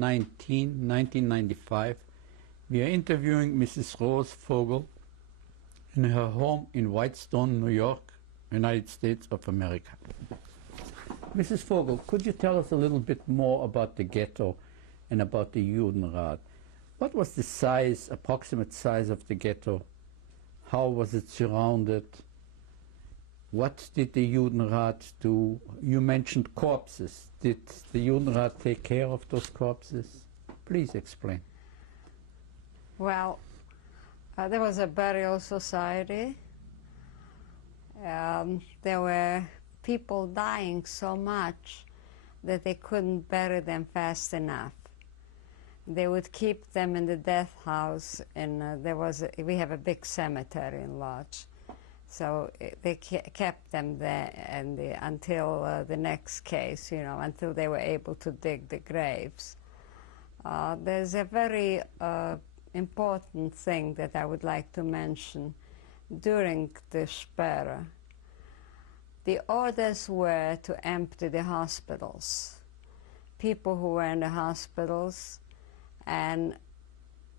1995, we are interviewing Mrs. Rose Fogel in her home in Whitestone, New York, United States of America. Mrs. Fogel, could you tell us a little bit more about the ghetto and about the Judenrat? What was the size, approximate size of the ghetto? How was it surrounded? What did the Judenrat do? You mentioned corpses. Did the Judenrat take care of those corpses? Please explain. Well, there was a burial society. There were people dying so much that they couldn't bury them fast enough. They would keep them in the death house, and we have a big cemetery in Lodge. So they kept them there until the next case, until they were able to dig the graves. There's a very important thing that I would like to mention. During the Sperre, the orders were to empty the hospitals. People who were in the hospitals, and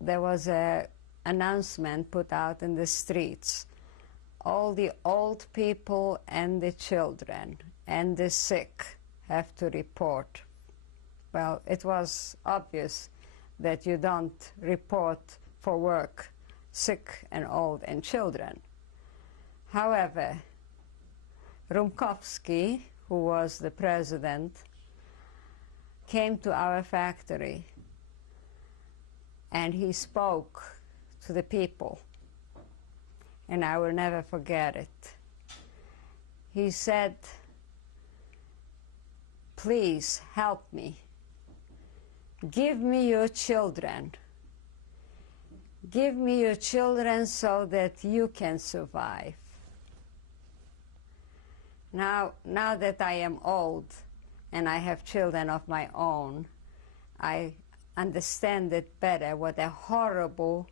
there was an announcement put out in the streets. All the old people and the children and the sick have to report. Well, it was obvious that you don't report for work sick and old and children. However, Rumkowski, who was the president, came to our factory and he spoke to the people, and I will never forget it. He said, "Please help me. Give me your children. Give me your children so that you can survive." Now that I am old and I have children of my own, I understand it better what a horrible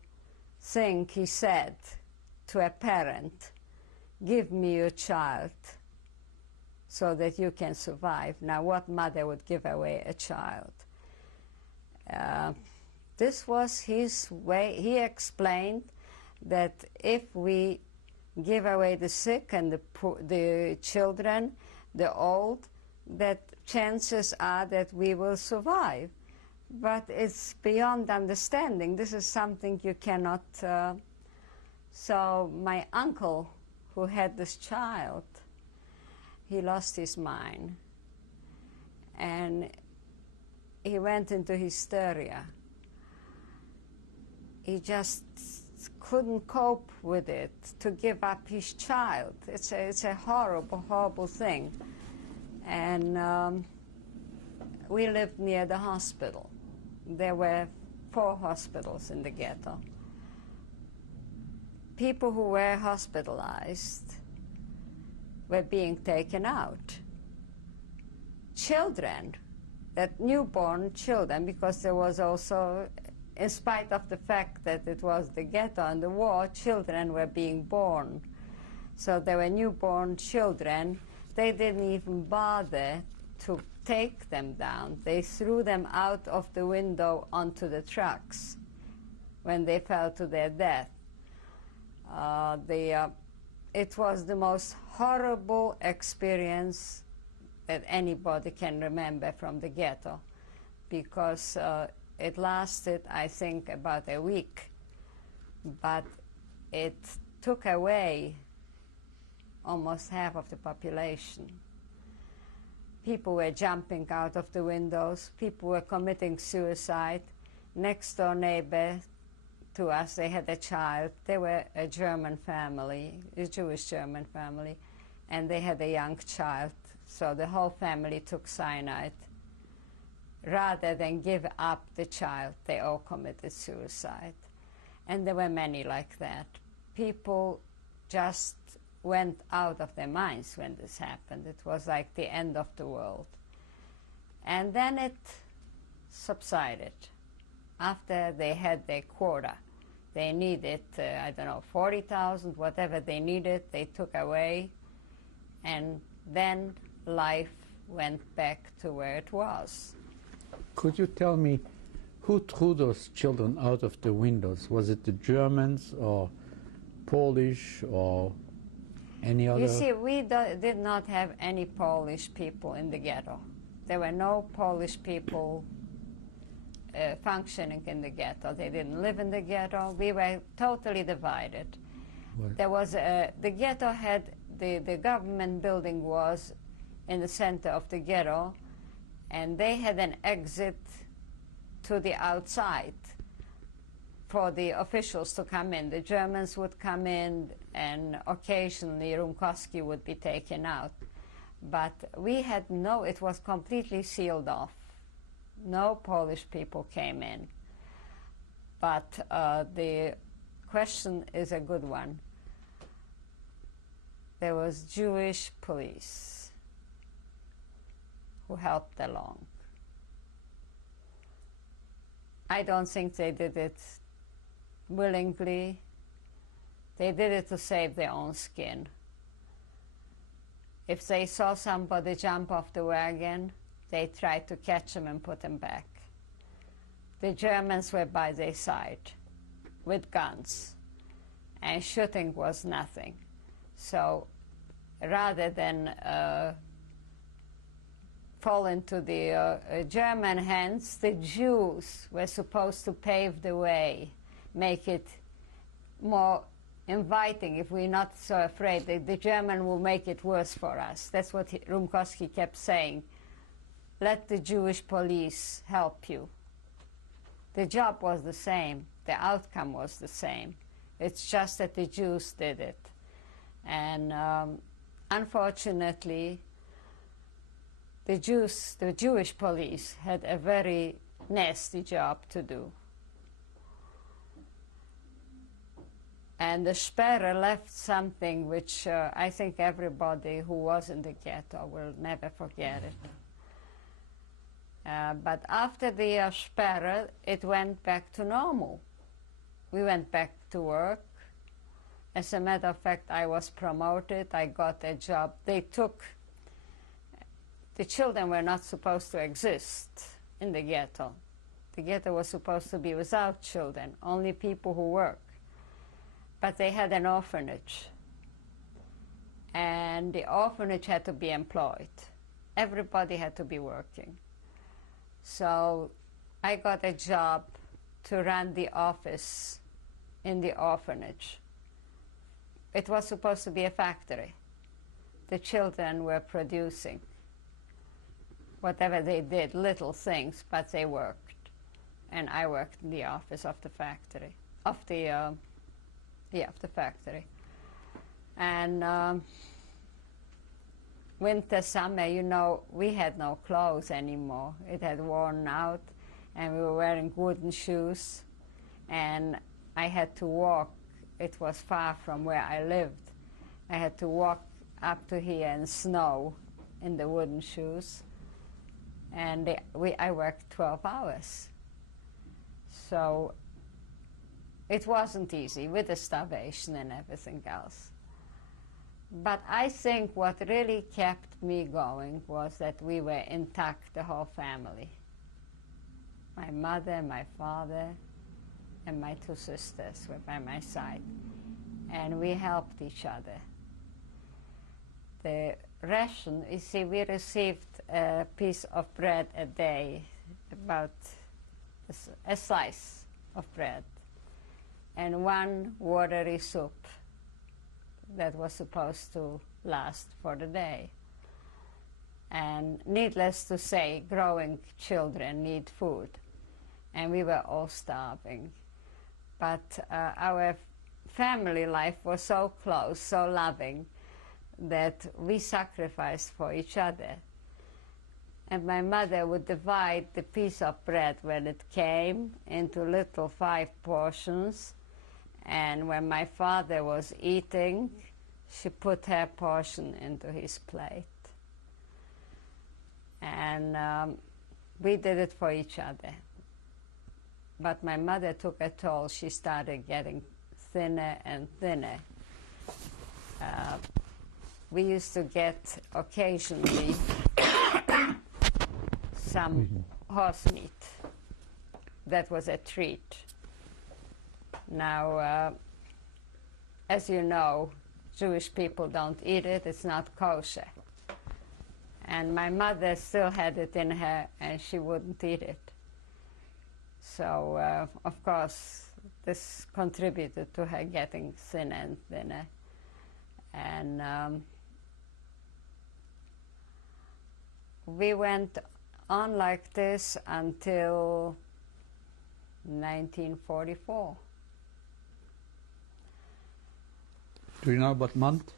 thing he said to a parent. Give me your child so that you can survive. Now, what mother would give away a child? This was his way. He explained that if we give away the sick and the children, the old, that chances are that we will survive. But it's beyond understanding. This is something you cannot... So my uncle, who had this child, he lost his mind. And he went into hysteria. He just couldn't cope with it, to give up his child. It's a horrible, horrible thing. And we lived near the hospital. There were 4 hospitals in the ghetto. People who were hospitalized were being taken out. Children, that newborn children, because there was also, in spite of the fact that it was the ghetto and the war, children were being born. So there were newborn children. They didn't even bother to take them down. They threw them out of the window onto the trucks when they fell to their death. It was the most horrible experience that anybody can remember from the ghetto, because it lasted, I think, about a week, but it took away almost half of the population. People were jumping out of the windows. People were committing suicide. Next door neighbor to us, they had a child. They were a German family, a Jewish German family, and they had a young child. So the whole family took cyanide. Rather than give up the child, they all committed suicide. And there were many like that. People just went out of their minds when this happened. It was like the end of the world. And then it subsided. After they had their quota, they needed, I don't know, 40,000, whatever they needed, they took away, and then life went back to where it was. Could you tell me who threw those children out of the windows? Was it the Germans or Polish or any other? You see, we did not have any Polish people in the ghetto. There were no Polish people functioning in the ghetto. They didn't live in the ghetto. We were totally divided. What? There was the ghetto had the government building was in the center of the ghetto, and they had an exit to the outside for the officials to come in. The Germans would come in, and occasionally Rumkowski would be taken out. But we had no, it was completely sealed off. No Polish people came in. But the question is a good one. There was Jewish police who helped along. I don't think they did it willingly. They did it to save their own skin. If they saw somebody jump off the wagon, they tried to catch him and put him back. The Germans were by their side with guns, and shooting was nothing. So rather than fall into the German hands, the Jews were supposed to pave the way, make it more inviting. If we're not so afraid, the German will make it worse for us. That's what Rumkowski kept saying. Let the Jewish police help you. The job was the same. The outcome was the same. It's just that the Jews did it. And unfortunately, the Jewish police had a very nasty job to do. And the Sperre left something which I think everybody who was in the ghetto will never forget it. But after the Sperre, it went back to normal. We went back to work. As a matter of fact, I was promoted. I got a job. The children were not supposed to exist in the ghetto. The ghetto was supposed to be without children, only people who work. But they had an orphanage, and the orphanage had to be employed. Everybody had to be working. So I got a job to run the office in the orphanage. It was supposed to be a factory. The children were producing whatever they did, little things, but they worked. And I worked in the office of the factory, of the factory. And winter, summer, you know, we had no clothes anymore. It had worn out, and we were wearing wooden shoes. And I had to walk. It was far from where I lived. I had to walk up to here in snow in the wooden shoes. And I worked 12 hours. So it wasn't easy with the starvation and everything else. But I think what really kept me going was that we were intact, the whole family. My mother, my father, and my two sisters were by my side. And we helped each other. The ration, you see, we received a piece of bread a day, about a slice of bread, and one watery soup that was supposed to last for the day. And needless to say, growing children need food, and we were all starving. But our family life was so close, so loving, that we sacrificed for each other. And my mother would divide the piece of bread when it came into little 5 portions. And when my father was eating, she put her portion into his plate. And we did it for each other. But my mother took a toll. She started getting thinner and thinner. We used to get occasionally some horse meat. That was a treat. Now, as you know, Jewish people don't eat it. It's not kosher. And my mother still had it in her, and she wouldn't eat it. So, of course, this contributed to her getting thin and thinner. And we went on like this until 1944. Do you know what month?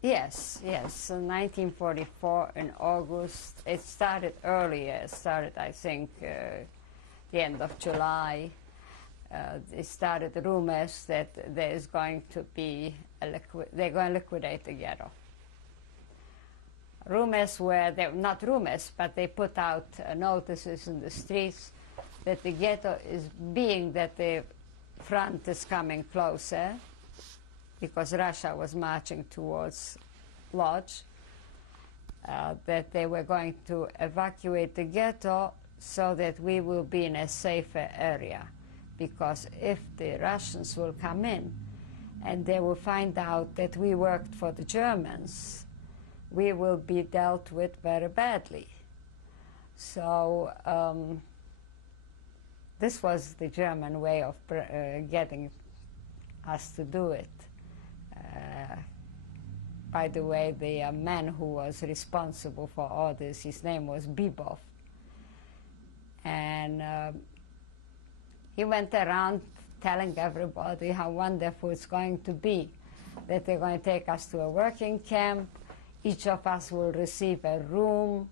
Yes, yes. So 1944 in August. It started earlier. It started, I think, the end of July. It started rumors that there is going to be they're going to liquidate the ghetto. Rumors were, not rumors, but they put out notices in the streets that the ghetto is being that the front is coming closer, because Russia was marching towards Lodz, that they were going to evacuate the ghetto so that we will be in a safer area. Because if the Russians will come in and they will find out that we worked for the Germans, we will be dealt with very badly. So this was the German way of getting us to do it. By the way, the man who was responsible for all this, his name was Bibov. And he went around telling everybody how wonderful it's going to be, that they're going to take us to a working camp, each of us will receive a room,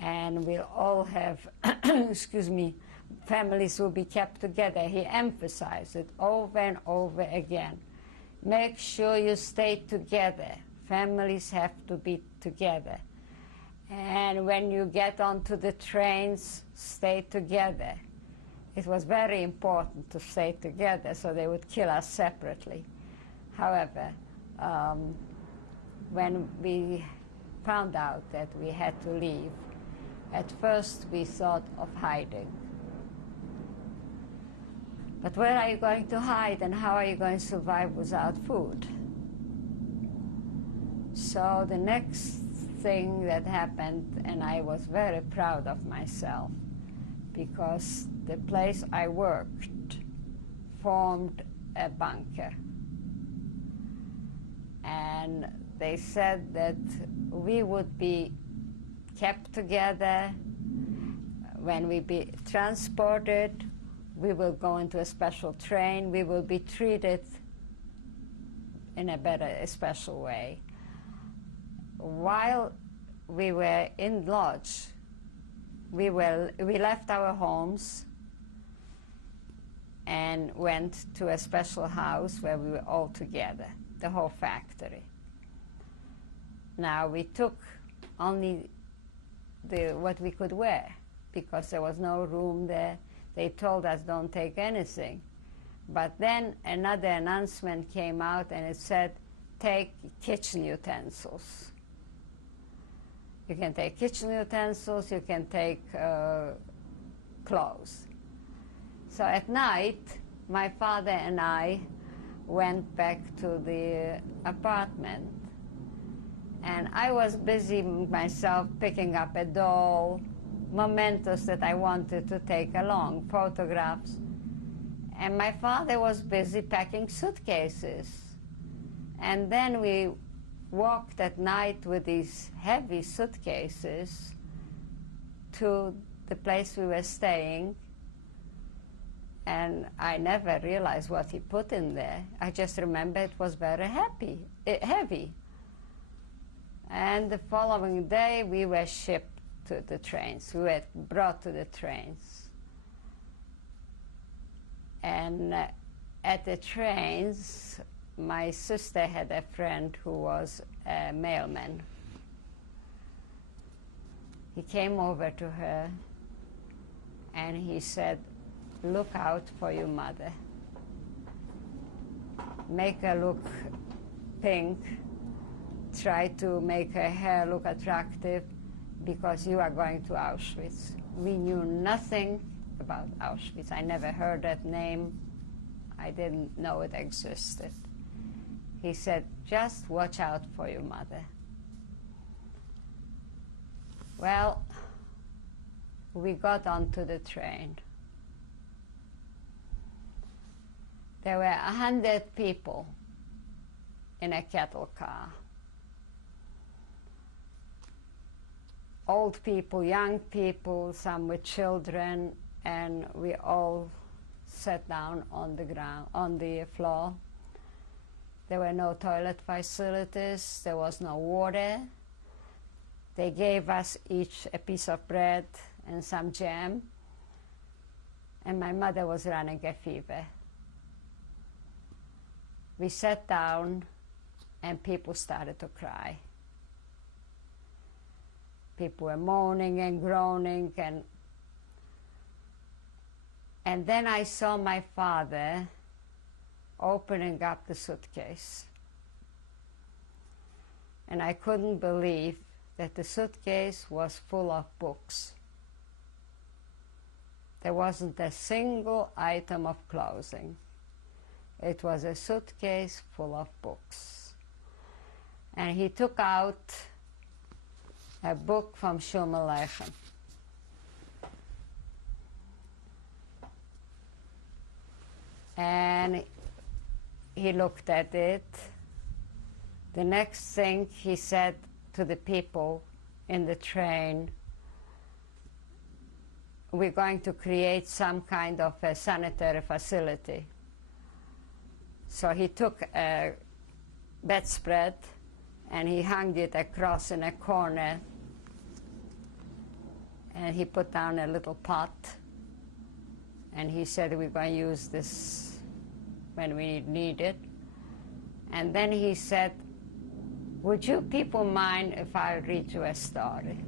and we'll all have, excuse me, families will be kept together. He emphasized it over and over again. Make sure you stay together. Families have to be together. And when you get onto the trains, stay together. It was very important to stay together, so they would kill us separately. However, when we found out that we had to leave, at first we thought of hiding. But where are you going to hide, and how are you going to survive without food? So the next thing that happened, and I was very proud of myself, because the place I worked formed a bunker. And they said that we would be kept together. When we be transported, we will go into a special train. We will be treated in a special way. While we were in Lodz, we left our homes and went to a special house where we were all together, the whole factory. Now, we took only what we could wear, because there was no room there. They told us, don't take anything. But then another announcement came out, and it said, take kitchen utensils. You can take kitchen utensils, you can take clothes. So at night, my father and I went back to the apartment. And I was busy myself picking up a doll, mementos that I wanted to take along, photographs. And my father was busy packing suitcases. And then we walked at night with these heavy suitcases to the place we were staying. And I never realized what he put in there. I just remember it was very heavy. And the following day, we were shipped to the trains. We were brought to the trains. And at the trains, my sister had a friend who was a mailman. He came over to her, and he said, look out for your mother. Make her look pink. Try to make her hair look attractive, because you are going to Auschwitz. we knew nothing about Auschwitz. I never heard that name. I didn't know it existed. He said, just watch out for your mother. Well, we got onto the train. There were 100 people in a cattle car. Old people, young people, some with children, and we all sat down on the ground, on the floor. There were no toilet facilities, there was no water. They gave us each a piece of bread and some jam, and my mother was running a fever. We sat down, and people started to cry. People were moaning and groaning, and then I saw my father opening up the suitcase. And I couldn't believe that the suitcase was full of books. There wasn't a single item of clothing. It was a suitcase full of books. And he took out a book from Shumalechem. And he looked at it. The next thing he said to the people in the train, we're going to create some kind of a sanitary facility. So he took a bedspread and he hung it across in a corner, and he put down a little pot, and he said, we're going to use this when we need it. And then he said, would you people mind if I read you a story?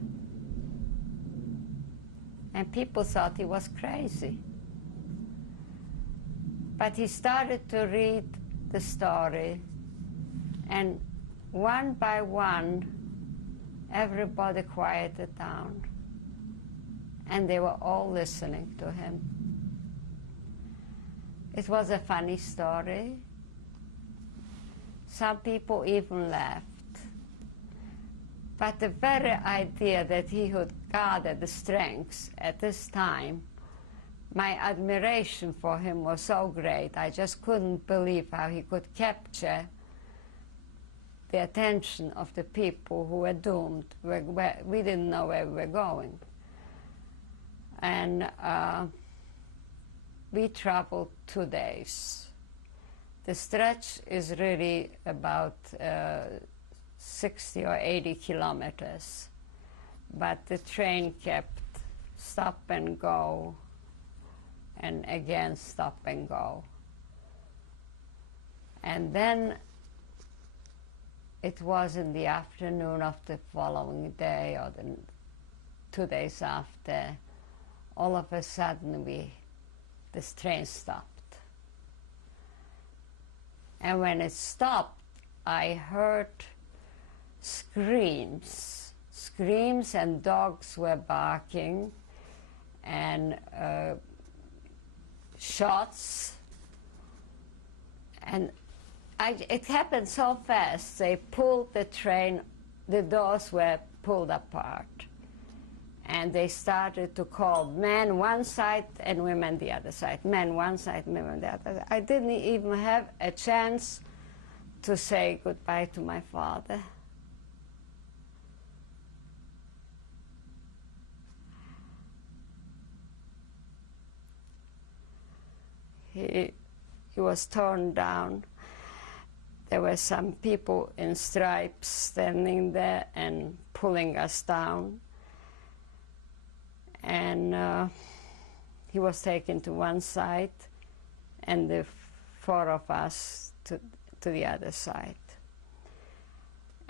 And people thought he was crazy. But he started to read the story, and one by one, everybody quieted down, and they were all listening to him. It was a funny story. Some people even laughed. But the very idea that he would gather the strength at this time, my admiration for him was so great. I just couldn't believe how he could capture the attention of the people who were doomed. We didn't know where we were going. And we traveled 2 days. The stretch is really about 60 or 80 kilometers, but the train kept stop and go, and again stop and go. And then it was in the afternoon of the following day, or the 2 days after, all of a sudden this train stopped. And when it stopped, I heard screams, and dogs were barking, and shots. And it happened so fast. They pulled the train, the doors were pulled apart, and they started to call men one side and women the other side. Men one side, women the other side. I didn't even have a chance to say goodbye to my father. He was torn down. There were some people in stripes standing there and pulling us down. And he was taken to one side, and the 4 of us to the other side.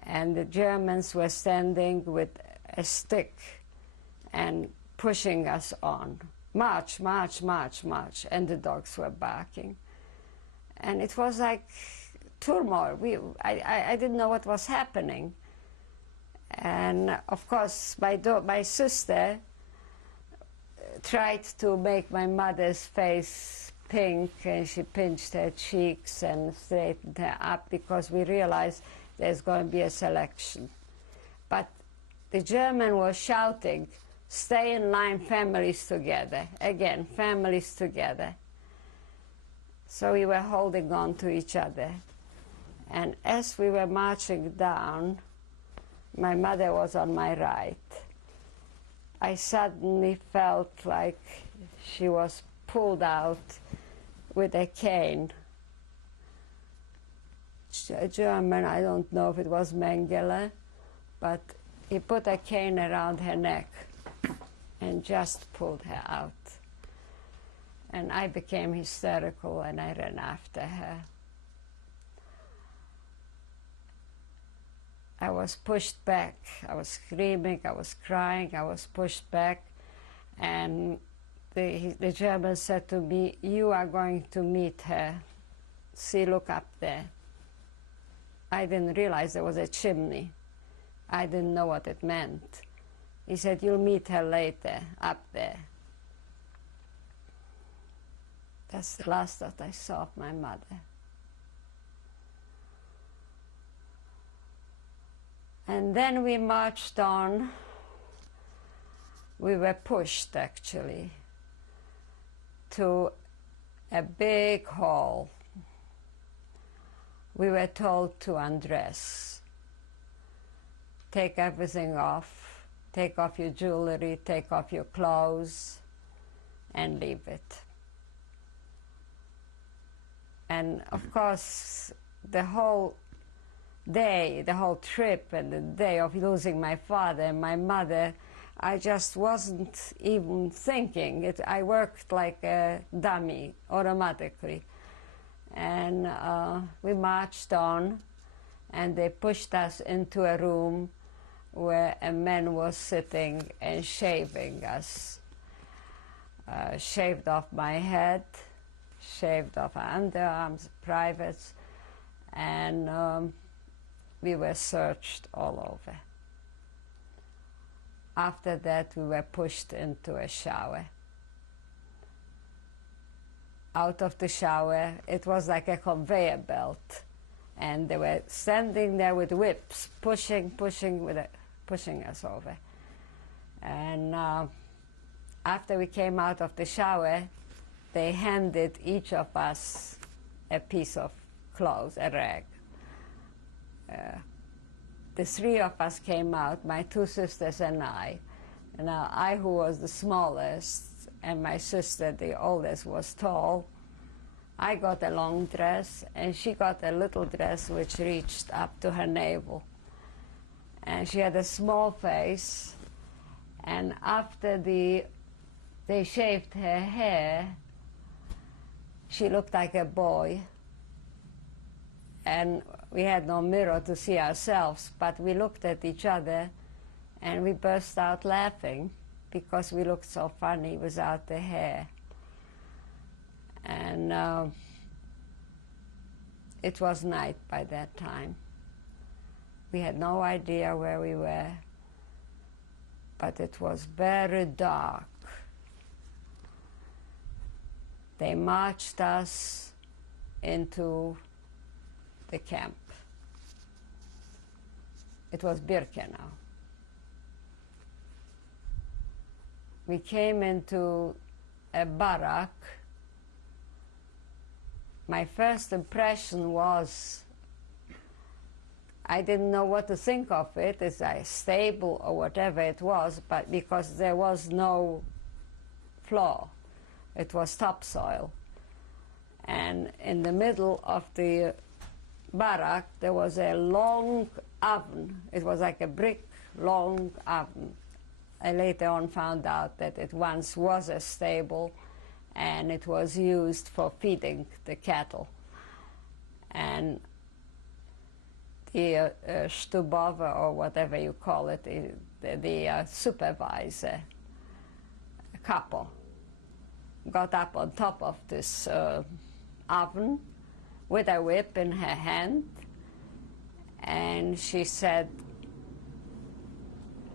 And the Germans were standing with a stick and pushing us on. March, march, march, march, and the dogs were barking. And it was like turmoil. I didn't know what was happening. And of course, my sister tried to make my mother's face pink, and she pinched her cheeks and straightened her up because we realized there's going to be a selection. But the German was shouting, "Stay in line, families together." Again, families together. So we were holding on to each other. And as we were marching down, my mother was on my right. I suddenly felt like she was pulled out with a cane. A German, I don't know if it was Mengele, but he put a cane around her neck and just pulled her out. And I became hysterical and I ran after her. I was pushed back. I was screaming, I was crying, I was pushed back. And the German said to me, "You are going to meet her. See, look up there." I didn't realize there was a chimney. I didn't know what it meant. He said, "You'll meet her later, up there." That's the last that I saw of my mother. And then we marched on. We were pushed, actually, to a big hall. We were told to undress, take everything off, take off your jewelry, take off your clothes, and leave it. And of course, the whole day, the whole trip, and the day of losing my father and my mother, I just wasn't even thinking. I worked like a dummy, automatically. And we marched on, and they pushed us into a room where a man was sitting and shaving us. Shaved off my head, shaved off our underarms, privates, and we were searched all over. After that, we were pushed into a shower. Out of the shower, it was like a conveyor belt, and they were standing there with whips, pushing us over. And after we came out of the shower, they handed each of us a piece of clothes, a rag. The three of us came out, my two sisters and I. Now, I, who was the smallest, and my sister, the oldest, was tall. I got a long dress, and she got a little dress which reached up to her navel. And she had a small face, and after they shaved her hair, she looked like a boy. And we had no mirror to see ourselves, but we looked at each other and we burst out laughing because we looked so funny without the hair. And it was night by that time. We had no idea where we were, but it was very dark. They marched us into the camp. It was Birkenau. We came into a barrack. My first impression was I didn't know what to think of it. It's a stable or whatever it was, but because there was no floor, it was topsoil. And in the middle of the barrack, there was a long oven. It was like a brick long oven. I later on found out that it once was a stable, and it was used for feeding the cattle. And the Stubove, or whatever you call it, the supervisor, capo, got up on top of this oven with a whip in her hand, and she said,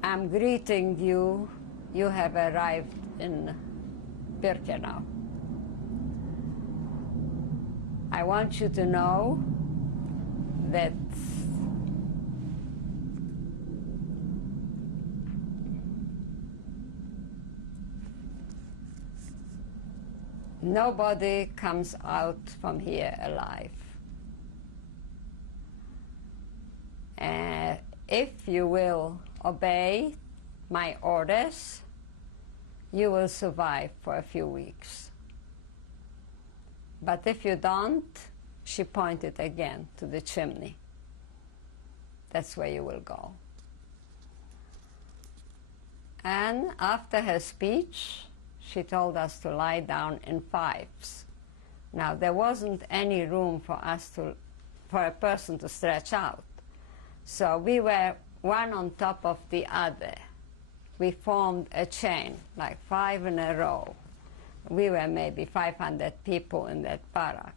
"I'm greeting you. You have arrived in Birkenau. I want you to know that nobody comes out from here alive. If you will obey my orders, you will survive for a few weeks. But if you don't, she pointed again to the chimney. That's where you will go. And after her speech, she told us to lie down in fives. Now, there wasn't any room for a person to stretch out. So we were one on top of the other. We formed a chain, like 5 in a row. We were maybe 500 people in that barrack.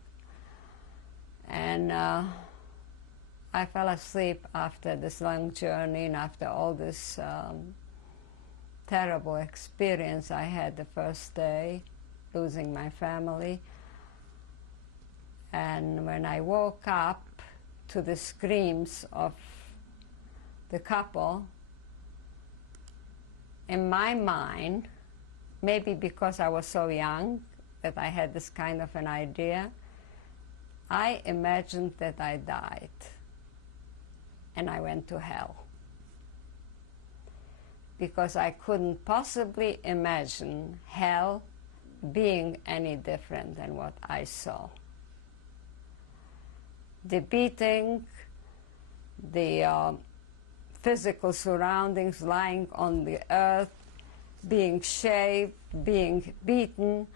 And I fell asleep after this long journey and after all this terrible experience I had the first day, losing my family. And when I woke up to the screams of the couple, in my mind, maybe because I was so young that I had this kind of an idea, I imagined that I died and I went to hell. Because I couldn't possibly imagine hell being any different than what I saw. The beating, the physical surroundings, lying on the earth, being shaved, being beaten,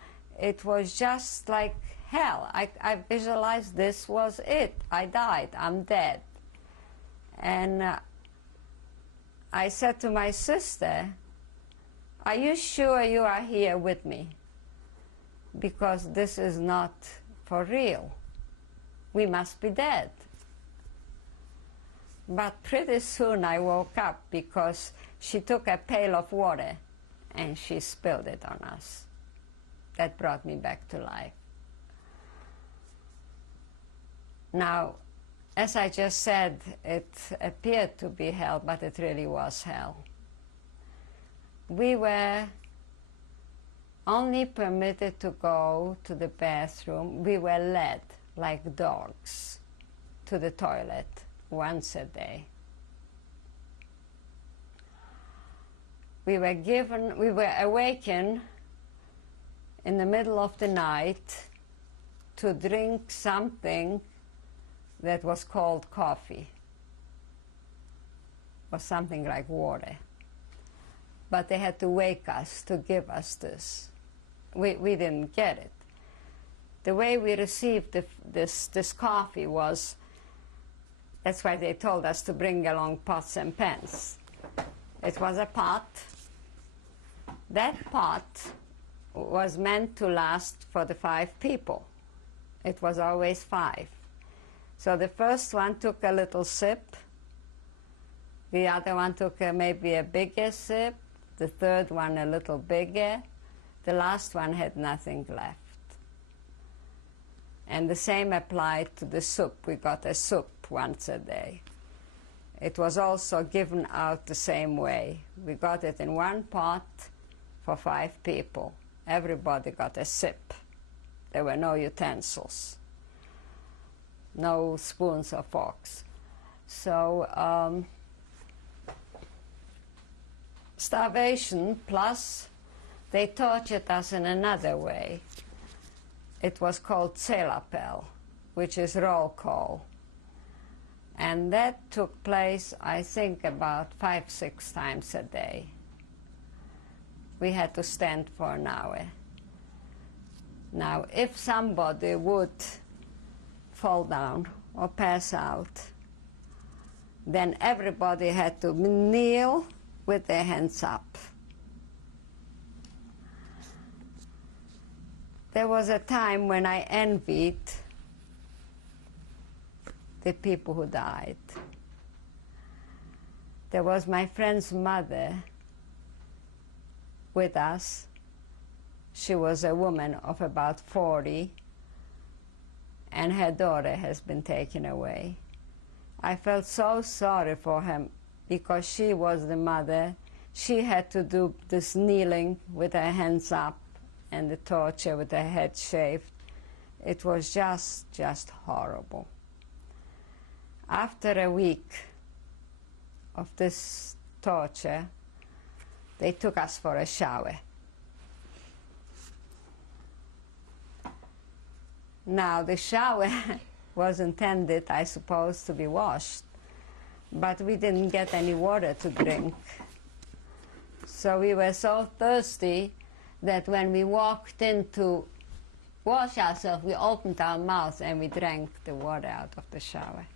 it was just like hell. I visualized this was it. I died, I'm dead. And I said to my sister, are you sure you are here with me? Because this is not for real. We must be dead. But pretty soon I woke up because she took a pail of water and she spilled it on us. That brought me back to life. Now, as I just said, it appeared to be hell, but it really was hell. We were only permitted to go to the bathroom. We were led like dogs to the toilet once a day. We were awakened in the middle of the night to drink something that was called coffee, or something like water. But they had to wake us to give us this. We didn't get it. The way we received this coffee was, that's why they told us to bring along pots and pans. It was a pot. That pot was meant to last for the 5 people. It was always 5. So the first one took a little sip. The other one took maybe a bigger sip. The third one a little bigger. The last one had nothing left. And the same applied to the soup. We got a soup once a day. It was also given out the same way. We got it in one pot for 5 people. Everybody got a sip. There were no utensils, no spoons or forks. So starvation, plus they tortured us in another way. It was called Zählerpell, which is roll call. And that took place, I think, about 5-6 times a day. We had to stand for an hour. Now, if somebody would fall down or pass out, then everybody had to kneel with their hands up. There was a time when I envied the people who died. There was my friend's mother with us. She was a woman of about 40, and her daughter has been taken away. I felt so sorry for her because she was the mother. She had to do this kneeling with her hands up and the torture with her head shaved. It was just horrible. After a week of this torture, they took us for a shower. Now, the shower was intended, I suppose, to be washed, but we didn't get any water to drink. So we were so thirsty that when we walked in to wash ourselves, we opened our mouths and we drank the water out of the shower.